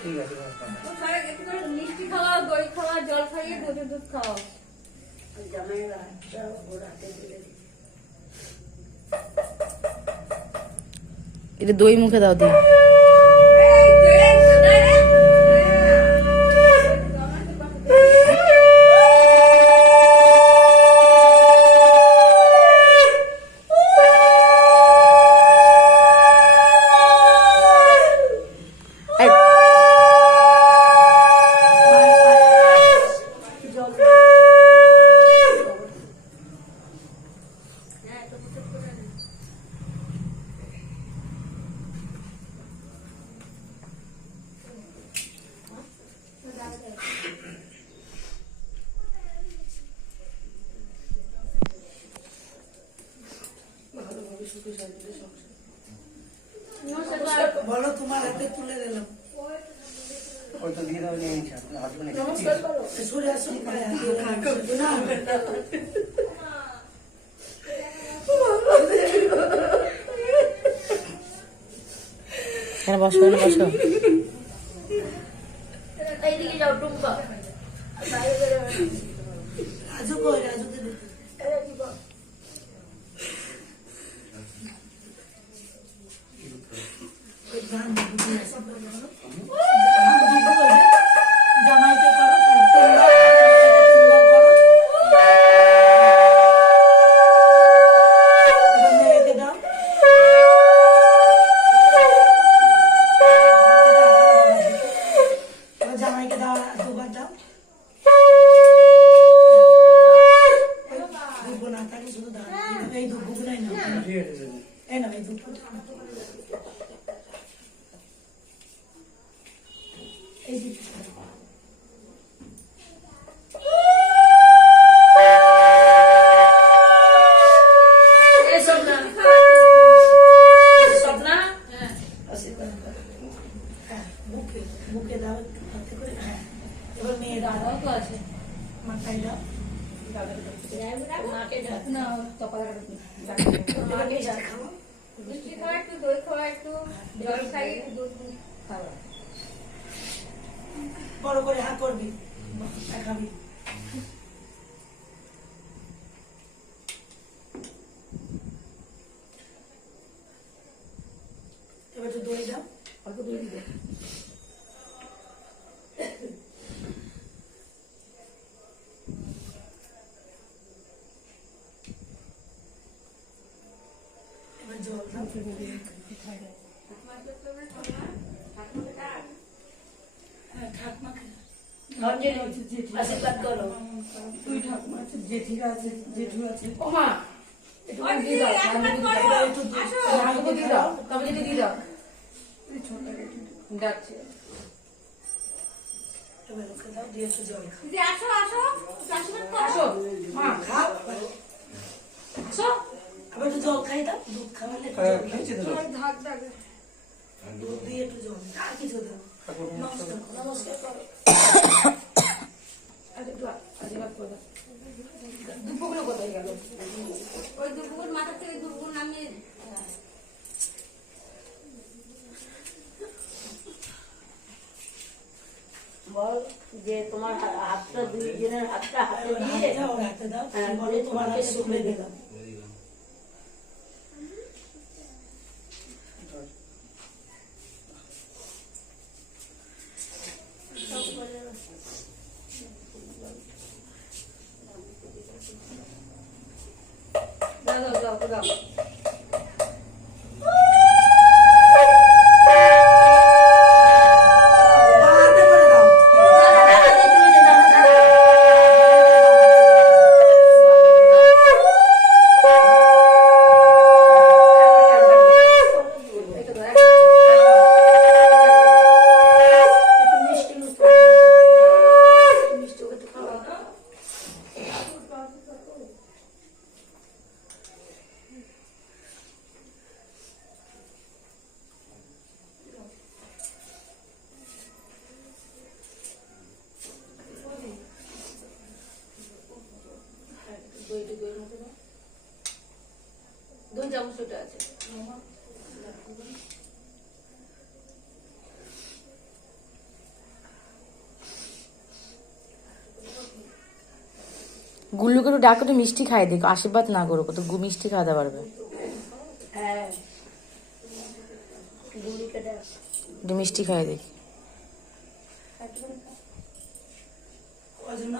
ঠিক আছে মিষ্টি খাওয়া, দই খাওয়া, জল খাইয়ে দুধ খাওয়া। এটা দই মুখে দাও দি। বলো তোমার হাতে তুলে দিলাম। ওইটা দিয়ে দাও নিয়ে নিচ্ছি সরে আসো বসো বসো। এইদিকে যাও টুম্পা। রাজু কই? রাজুকে দে। জামাইকে করো, মেয়েকে দাও। জামাইকে দাও, দুবার দাও। দুব্বো না থাকে শুধু দাও। এই দুব্বো নাই না, এই না এই দুব্বো এই দিকে বুকে দাও হাতে করে। হ্যাঁ, এবার মেয়ে দাদাও তো আছে, মাথায় দাও। মাকে ডাক না, মাকে খাও। মিষ্টি খাওয়া একটু, দই খাওয়া একটু, জল খাইয়ে দুধ খাওয়া। বড় করে হা করবি, খাবি। এবার একটু দই দাও, অল্প দই দিবে। এবার জল দাও। হ্যাঁ, ঠাকুমাকে আশীর্বাদ করো। তুই ঠাকুমা আছে, জেঠিরা আছে, জেঠু আছে। ওমা একটু দিয়ে দাও, একটু দিয়ে দাও, তবে যদি দিয়ে দাও যাচ্ছে। এবার ওকে দাও, দিয়ে একটু জল খাও। দিদি আসো, আসো, আশীর্বাদ করো। আসো মা, খাও, আসো। আবার একটু জল খাই দাও। দুধ খাওয়ালে একটু জল খাও। দুধ দিয়ে একটু জল, আর কিছু দাও। নমস্কার করো, নমস্কার করো। আশীর্বাদ করে দাও। দুপুরগুলো কোথায় গেল? ওই দুপুর মাথা থেকে দুপুর নামিয়ে বল যে তোমার হাতটা দুইজনের হাতটা হাতে দিয়ে হাতটা ওর হাতে দাও। বলো তোমার হাতে তুলে দিলাম। দাও দাও দাও দাও। হাতে করে দাও। দুই চামচ ওটা আছে। গুল্লুকে একটু ডাকো, একটু মিষ্টি খাই দেখো, আশীর্বাদ না করো তো মিষ্টি খাওয়াতে পারবে। হ্যাঁ গুলিকে দেখ। একটু মিষ্টি খাই দেখি। ওই জন্য